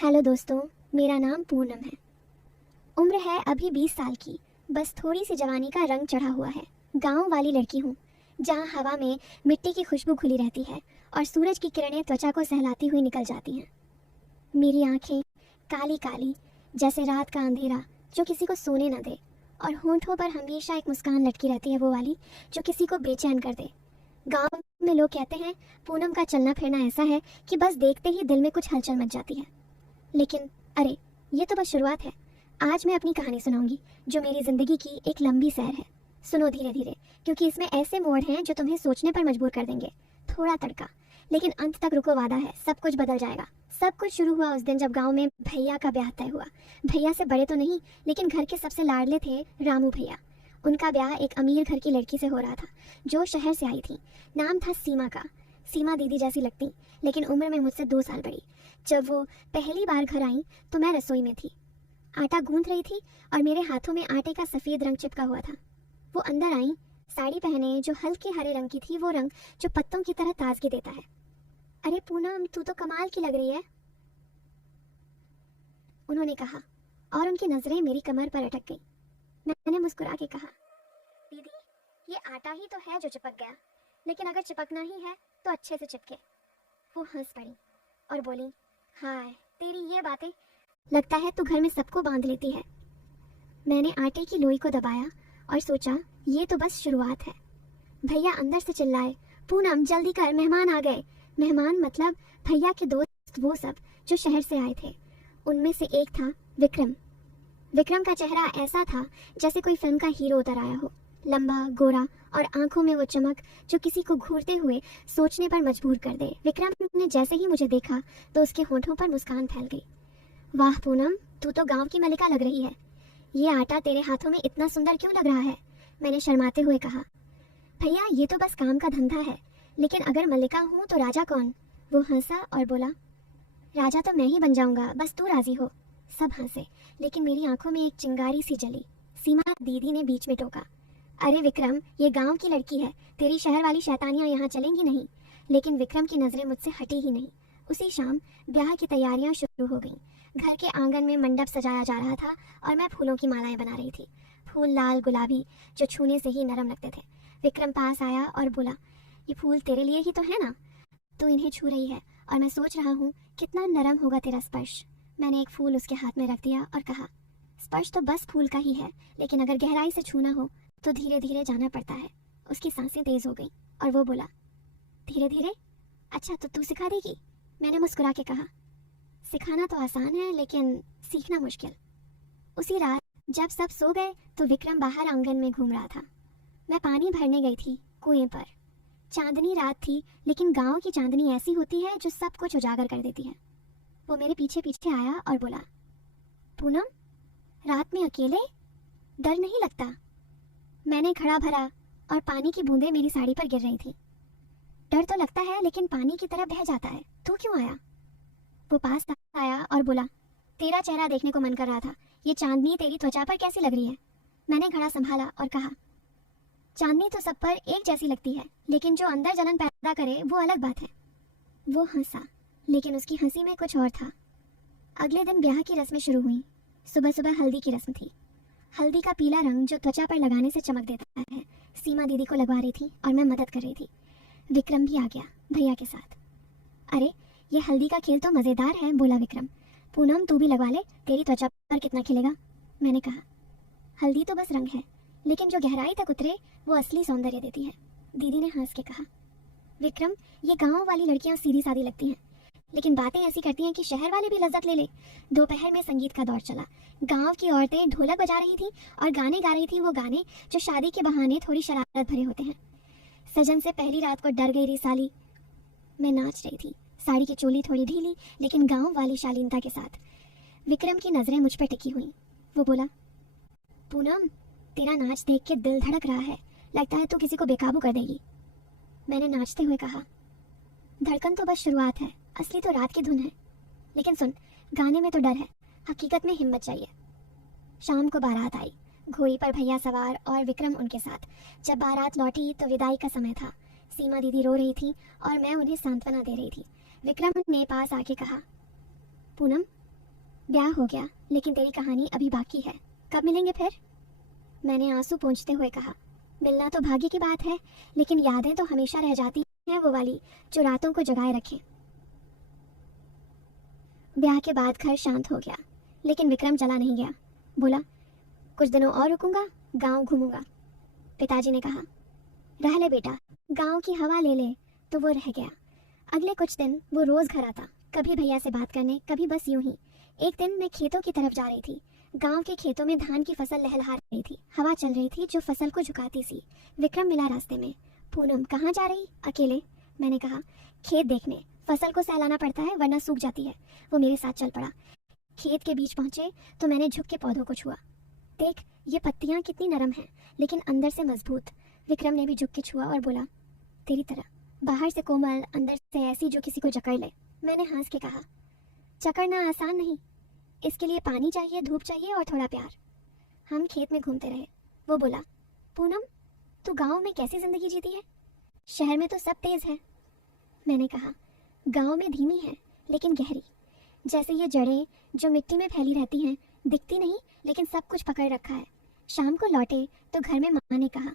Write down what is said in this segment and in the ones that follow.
Hello दोस्तों, मेरा नाम पूनम है। उम्र है अभी 20 साल की। बस थोड़ी सी जवानी का रंग चढ़ा हुआ है। गांव वाली लड़की हूँ, जहाँ हवा में मिट्टी की खुशबू घुली रहती है और सूरज की किरणें त्वचा को सहलाती हुई निकल जाती हैं। मेरी आंखें काली काली जैसे रात का अंधेरा जो किसी को सोने न दे, और होंठों पर हमेशा एक मुस्कान लटकी रहती है, वो वाली जो किसी को बेचैन कर दे। गांव में लोग कहते हैं पूनम का चलना फिरना ऐसा है कि बस देखते ही दिल में कुछ हलचल मच जाती है। लेकिन अरे, ये तो बस शुरुआत है। आज मैं अपनी कहानी सुनाऊंगी जो मेरी जिंदगी की एक लंबी सैर है। सुनो धीरे धीरे, क्योंकि इसमें ऐसे मोड़ हैं जो तुम्हें सोचने पर मजबूर कर देंगे। थोड़ा तड़का, लेकिन अंत तक रुको, वादा है सब कुछ बदल जाएगा। सब कुछ शुरू हुआ उस दिन जब गांव में भैया का ब्याह तय हुआ। भैया से बड़े तो नहीं, लेकिन घर के सबसे लाडले थे रामू भैया। उनका ब्याह एक अमीर घर की लड़की से हो रहा था जो शहर से आई थी। नाम था सीमा का। सीमा दीदी जैसी लगती, लेकिन उम्र में मुझसे 2 साल बड़ी। जब वो पहली बार घर आई तो मैं रसोई में थी, आटा गूंथ रही थी और मेरे हाथों में आटे का सफ़ेद रंग चिपका हुआ था। वो अंदर आई, साड़ी पहने जो हल्के हरे रंग की थी, वो रंग जो पत्तों की तरह ताजगी देता है। अरे पूनम, तू तो कमाल की लग रही है, उन्होंने कहा, और उनकी नजरें मेरी कमर पर अटक गई। मैंने मुस्कुरा के कहा, दीदी, ये आटा ही तो है जो चिपक गया, लेकिन अगर चिपकना ही है तो अच्छे से चिपके। वो हंस पड़ी और बोली, हाय तेरी ये बातें, लगता है तू घर में सबको बांध लेती है। मैंने आटे की लोई को दबाया और सोचा ये तो बस शुरुआत है। भैया अंदर से चिल्लाए, पूनम जल्दी कर, मेहमान आ गए। मेहमान मतलब भैया के दोस्त, वो सब जो शहर से आए थे। उनमें से एक था विक्रम। विक्रम का चेहरा ऐसा था जैसे कोई फिल्म का हीरो उतर आया हो। लंबा, गोरा और आंखों में वो चमक जो किसी को घूरते हुए सोचने पर मजबूर कर दे। विक्रम ने जैसे ही मुझे देखा तो उसके होठों पर मुस्कान फैल गई। वाह पूनम, तू तो गांव की मलिका लग रही है। ये आटा तेरे हाथों में इतना सुंदर क्यों लग रहा है? मैंने शर्माते हुए कहा। भैया ये तो बस काम का धंधा है, लेकिन अगर मलिका हूँ तो राजा कौन? वो हंसा और बोला, राजा तो मैं ही बन जाऊंगा, बस तू राजी हो। सब हंसे, लेकिन मेरी आंखों में एक चिंगारी सी जली। सीमा दीदी ने बीच में टोका, अरे विक्रम, ये गांव की लड़की है, तेरी शहर वाली शैतानियां यहाँ चलेंगी नहीं। लेकिन विक्रम की नजरें मुझसे हटी ही नहीं। उसी शाम ब्याह की तैयारियां शुरू हो गईं। घर के आंगन में मंडप सजाया जा रहा था और मैं फूलों की मालाएं बना रही थी। फूल लाल गुलाबी जो छूने से ही नरम लगते थे। विक्रम पास आया और बोला, ये फूल तेरे लिए ही तो है ना? तू इन्हें छू रही है और मैं सोच रहा हूँ कितना नरम होगा तेरा स्पर्श। मैंने एक फूल उसके हाथ में रख दिया और कहा, स्पर्श तो बस फूल का ही है, लेकिन अगर गहराई से छूना हो तो धीरे धीरे जाना पड़ता है। उसकी सांसें तेज हो गईं और वो बोला, धीरे धीरे? अच्छा तो तू सिखा देगी? मैंने मुस्कुरा के कहा, सिखाना तो आसान है, लेकिन सीखना मुश्किल। उसी रात जब सब सो गए तो विक्रम बाहर आंगन में घूम रहा था। मैं पानी भरने गई थी कुएं पर। चांदनी रात थी, लेकिन गांव की चांदनी ऐसी होती है जो सब कुछ उजागर कर देती है। वो मेरे पीछे पीछे आया और बोला, पूनम, रात में अकेले डर नहीं लगता? मैंने खड़ा भरा और पानी की बूंदें मेरी साड़ी पर गिर रही थी। डर तो लगता है, लेकिन पानी की तरह बह जाता है। तू क्यों आया? वो पास आया और बोला, तेरा चेहरा देखने को मन कर रहा था। ये चांदनी तेरी त्वचा पर कैसी लग रही है? मैंने घड़ा संभाला और कहा, चांदनी तो सब पर एक जैसी लगती है, लेकिन जो अंदर जलन पैदा करे वो अलग बात है। वो हंसा, लेकिन उसकी हंसी में कुछ और था। अगले दिन ब्याह की रस्में शुरू हुई। सुबह सुबह हल्दी की रस्म थी। हल्दी का पीला रंग जो त्वचा पर लगाने से चमक देता है, सीमा दीदी को लगवा रही थी और मैं मदद कर रही थी। विक्रम भी आ गया भैया के साथ। अरे ये हल्दी का खेल तो मज़ेदार है, बोला विक्रम। पूनम तू भी लगवा ले, तेरी त्वचा पर कितना खिलेगा। मैंने कहा, हल्दी तो बस रंग है, लेकिन जो गहराई तक उतरे वो असली सौंदर्य देती है। दीदी ने हंस के कहा, विक्रम, ये गाँव वाली लड़कियाँ सीधी सादी लगती हैं, लेकिन बातें ऐसी करती हैं कि शहर वाले भी लज्जत ले ले। दोपहर में संगीत का दौर चला। गांव की औरतें ढोलक बजा रही थी और गाने गा रही थी, वो गाने जो शादी के बहाने थोड़ी शरारत भरे होते हैं। सजन से पहली रात को डर गई री साली। मैं नाच रही थी, साड़ी की चोली थोड़ी ढीली, लेकिन गांव वाली शालीनता के साथ। विक्रम की नजरें मुझ पर टिकी हुई। वो बोला, पूनम, तेरा नाच देख के दिल धड़क रहा है, लगता है तू किसी को बेकाबू कर देगी। मैंने नाचते हुए कहा, धड़कन तो बस शुरुआत है, असली तो रात की धुन है। लेकिन सुन, गाने में तो डर है, हकीकत में हिम्मत चाहिए। शाम को बारात आई, घोड़ी पर भैया सवार और विक्रम उनके साथ। जब बारात लौटी तो विदाई का समय था। सीमा दीदी रो रही थी और मैं उन्हें सांत्वना दे रही थी। विक्रम ने पास आके कहा, पूनम, ब्याह हो गया, लेकिन तेरी कहानी अभी बाकी है। कब मिलेंगे फिर? मैंने आंसू पोंछते हुए कहा, मिलना तो भाग्य की बात है, लेकिन यादें तो हमेशा रह जाती हैं, वो वाली जो रातों को जगाए रखे। ब्याह के बाद घर शांत हो गया, लेकिन विक्रम चला नहीं गया। बोला, कुछ दिनों और रुकूंगा, गांव घूमूंगा। पिताजी ने कहा, रह ले बेटा, गांव की हवा ले ले। तो वो रह गया। अगले कुछ दिन वो रोज घर आता, कभी भैया से बात करने, कभी बस यूं ही। एक दिन मैं खेतों की तरफ जा रही थी। गांव के खेतों में धान की फसल लहलहा रही थी, हवा चल रही थी जो फसल को झुकाती सी। विक्रम मिला रास्ते में। पूनम, कहाँ जा रही? अकेले? मैंने कहा, खेत देखने, फसल को सहलाना पड़ता है वरना सूख जाती है। वो मेरे साथ चल पड़ा। खेत के बीच पहुंचे तो मैंने झुक के पौधों को छुआ। देख, ये पत्तियां कितनी नरम हैं, लेकिन अंदर से मजबूत। विक्रम ने भी झुक के छुआ और बोला, तेरी तरह, बाहर से कोमल, अंदर से ऐसी जो किसी को जकड़ ले। मैंने हंस के कहा, जकड़ना आसान नहीं, इसके लिए पानी चाहिए, धूप चाहिए और थोड़ा प्यार। हम खेत में घूमते रहे। वो बोला, पूनम, तू गांव में कैसी जिंदगी जीती है? शहर में तो सब तेज है। मैंने कहा, गांव में धीमी है लेकिन गहरी, जैसे ये जड़ें जो मिट्टी में फैली रहती हैं, दिखती नहीं लेकिन सब कुछ पकड़ रखा है। शाम को लौटे तो घर में माँ ने कहा,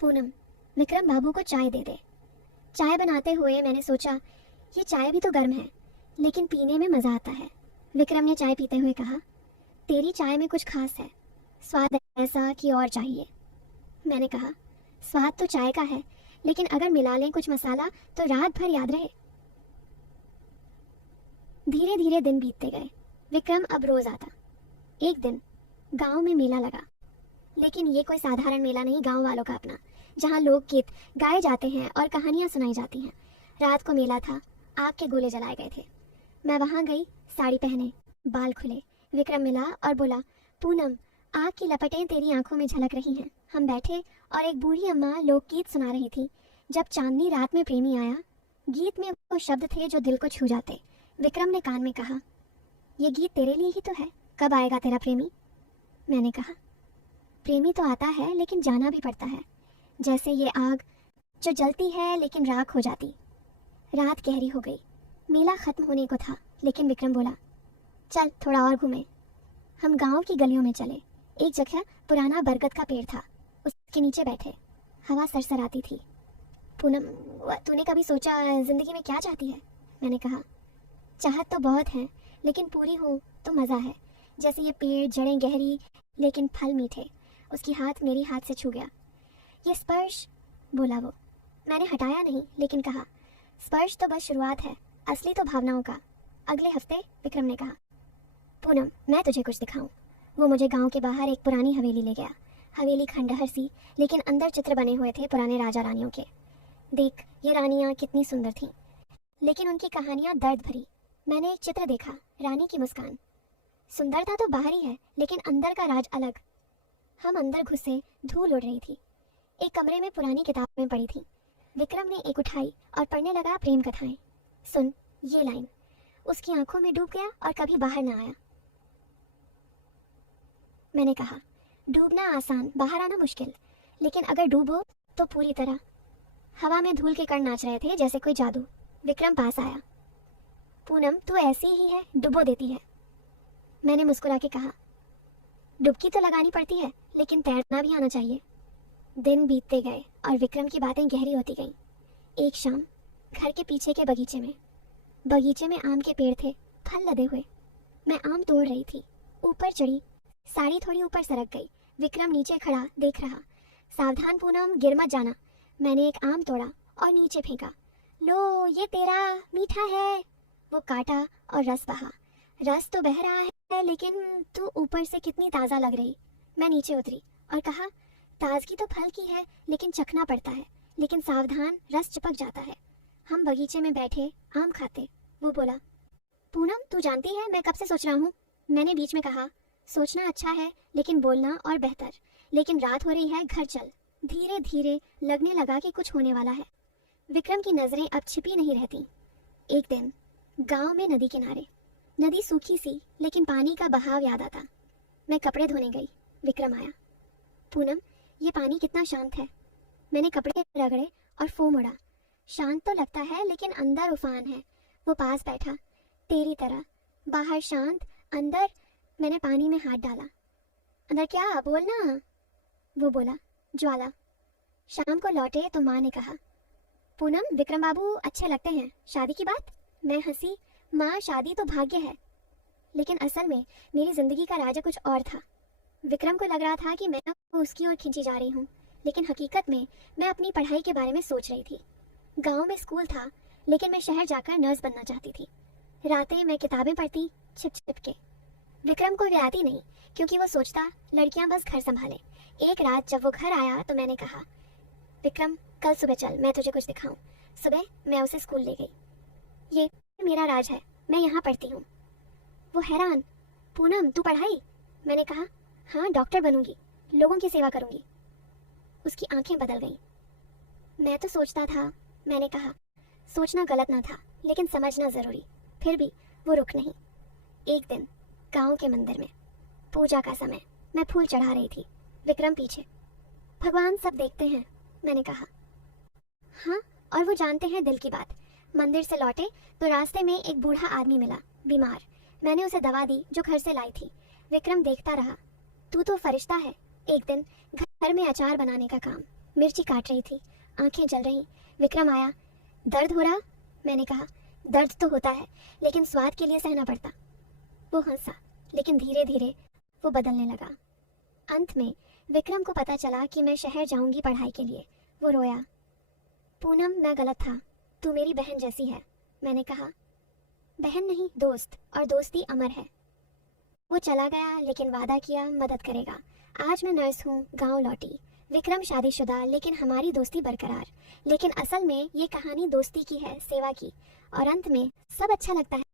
पूनम, विक्रम बाबू को चाय दे दे। चाय बनाते हुए मैंने सोचा, ये चाय भी तो गर्म है, लेकिन पीने में मज़ा आता है। विक्रम ने चाय पीते हुए कहा, तेरी चाय में कुछ खास है, स्वाद ऐसा कि और चाहिए। मैंने कहा, स्वाद तो चाय का है, लेकिन अगर मिला लें कुछ मसाला तो रात भर याद रहे। धीरे धीरे दिन बीतते गए। विक्रम अब रोज आता। एक दिन गांव में मेला लगा, लेकिन ये कोई साधारण मेला नहीं, गांव वालों का अपना, जहां लोकगीत गाए जाते हैं और कहानियां सुनाई जाती हैं। रात को मेला था, आग के गोले जलाए गए थे। मैं वहां गई, साड़ी पहने, बाल खुले। विक्रम मिला और बोला, पूनम, आग की लपटें तेरी आंखों में झलक रही हैं। हम बैठे और एक बूढ़ी अम्मा लोकगीत सुना रही थी। जब चांदनी रात में प्रेमी आया, गीत में वो शब्द थे जो दिल को छू जाते। विक्रम ने कान में कहा, ये गीत तेरे लिए ही तो है, कब आएगा तेरा प्रेमी? मैंने कहा, प्रेमी तो आता है लेकिन जाना भी पड़ता है, जैसे ये आग जो जलती है लेकिन राख हो जाती। रात गहरी हो गई, मेला खत्म होने को था, लेकिन विक्रम बोला, चल थोड़ा और घूमे। हम गांव की गलियों में चले। एक जगह पुराना बरगद का पेड़ था, उसके नीचे बैठे। हवा सरसराती थी। पूनम, तूने कभी सोचा जिंदगी में क्या चाहती है? मैंने कहा, चाहत तो बहुत है, लेकिन पूरी हो तो मज़ा है। जैसे ये पेड़, जड़ें गहरी लेकिन फल मीठे। उसकी हाथ मेरी हाथ से छू गया। ये स्पर्श, बोला वो। मैंने हटाया नहीं, लेकिन कहा, स्पर्श तो बस शुरुआत है, असली तो भावनाओं का। अगले हफ्ते विक्रम ने कहा, पूनम, मैं तुझे कुछ दिखाऊं। वो मुझे गांव के बाहर एक पुरानी हवेली ले गया। हवेली खंडहर सी, लेकिन अंदर चित्र बने हुए थे पुराने राजा रानियों के। देख, ये रानियां कितनी सुंदर थीं, लेकिन उनकी कहानियां दर्द भरी। मैंने एक चित्र देखा, रानी की मुस्कान। सुंदरता तो बाहरी है, लेकिन अंदर का राज अलग। हम अंदर घुसे, धूल उड़ रही थी। एक कमरे में पुरानी किताबें पड़ी थी। विक्रम ने एक उठाई और पढ़ने लगा प्रेम कथाएं। सुन ये लाइन। उसकी आंखों में डूब गया और कभी बाहर न आया। मैंने कहा, डूबना आसान, बाहर आना मुश्किल, लेकिन अगर डूबो तो पूरी तरह। हवा में धूल के कण नाच रहे थे जैसे कोई जादू। विक्रम पास आया। पूनम, तू ऐसी ही है, डुबो देती है। मैंने मुस्कुरा के कहा, डुबकी तो लगानी पड़ती है, लेकिन तैरना भी आना चाहिए। दिन बीतते गए और विक्रम की बातें गहरी होती गईं। एक शाम घर के पीछे के बगीचे में आम के पेड़ थे, फल लदे हुए। मैं आम तोड़ रही थी, ऊपर चढ़ी, साड़ी थोड़ी ऊपर सरक गई। विक्रम नीचे खड़ा देख रहा। सावधान पूनम, गिर मत जाना। मैंने एक आम तोड़ा और नीचे फेंका। लो, ये तेरा, मीठा है। वो काटा और रस बहा। रस तो बह रहा है, लेकिन तू ऊपर से कितनी ताज़ा लग रही। मैं नीचे उतरी और कहा, ताजगी तो फल की है, लेकिन चखना पड़ता है। लेकिन सावधान, रस चिपक जाता है। हम बगीचे में बैठे आम खाते। वो बोला, पूनम, तू जानती है मैं कब से सोच रहा हूँ। मैंने बीच में कहा, सोचना अच्छा है, लेकिन बोलना और बेहतर। लेकिन रात हो रही है, घर चल। धीरे धीरे लगने लगा कि कुछ होने वाला है। विक्रम की नजरें अब छिपी नहीं रहती। एक दिन गांव में नदी किनारे, नदी सूखी सी, लेकिन पानी का बहाव याद आता। मैं कपड़े धोने गई। विक्रम आया। पूनम, ये पानी कितना शांत है। मैंने कपड़े रगड़े और फोम उड़ा। शांत तो लगता है, लेकिन अंदर उफान है। वो पास बैठा, तेरी तरह, बाहर शांत, अंदर? मैंने पानी में हाथ डाला। अंदर क्या? बोल ना। वो बोला, ज्वाला। शाम को लौटे तो माँ ने कहा, पूनम विक्रम बाबू अच्छे लगते हैं, शादी की बात? मैं हंसी। माँ शादी तो भाग्य है, लेकिन असल में मेरी जिंदगी का राजा कुछ और था। विक्रम को लग रहा था कि मैं उसकी ओर खींची जा रही हूँ, लेकिन हकीकत में मैं अपनी पढ़ाई के बारे में सोच रही थी। गांव में स्कूल था, लेकिन मैं शहर जाकर नर्स बनना चाहती थी। रातें मैं किताबें पढ़ती छिप छिप के। विक्रम को ये आती नहीं, क्योंकि वो सोचता लड़कियां बस घर संभालें। एक रात जब वो घर आया तो मैंने कहा, विक्रम कल सुबह चल, मैं तुझे कुछ दिखाऊं। सुबह मैं उसे स्कूल ले गई। ये मेरा राज है, मैं यहाँ पढ़ती हूँ। वो हैरान, पूनम तू पढ़ाई? मैंने कहा, हाँ डॉक्टर बनूंगी, लोगों की सेवा करूंगी। उसकी आंखें बदल गईं। मैं तो सोचता था, मैंने कहा। सोचना गलत ना था, लेकिन समझना जरूरी। फिर भी वो रुक नहीं। एक दिन गांव के मंदिर में पूजा का समय, मैं फूल चढ़ा रही थी, विक्रम पीछे। भगवान सब देखते हैं, मैंने कहा। हाँ, और वो जानते हैं दिल की बात। मंदिर से लौटे तो रास्ते में एक बूढ़ा आदमी मिला, बीमार। मैंने उसे दवा दी जो घर से लाई थी। विक्रम देखता रहा। तू तो फरिश्ता है। एक दिन घर में अचार बनाने का काम, मिर्ची काट रही थी, आंखें जल रही। विक्रम आया। दर्द हो रहा? मैंने कहा, दर्द तो होता है, लेकिन स्वाद के लिए सहना पड़ता। वो हंसा, लेकिन धीरे धीरे वो बदलने लगा। अंत में विक्रम को पता चला कि मैं शहर जाऊंगी पढ़ाई के लिए। वो रोया। पूनम मैं गलत था, तू मेरी बहन जैसी है। मैंने कहा, बहन नहीं दोस्त, और दोस्ती अमर है। वो चला गया, लेकिन वादा किया मदद करेगा। आज मैं नर्स हूँ, गांव लौटी। विक्रम शादीशुदा, लेकिन हमारी दोस्ती बरकरार। लेकिन असल में ये कहानी दोस्ती की है, सेवा की। और अंत में सब अच्छा लगता है।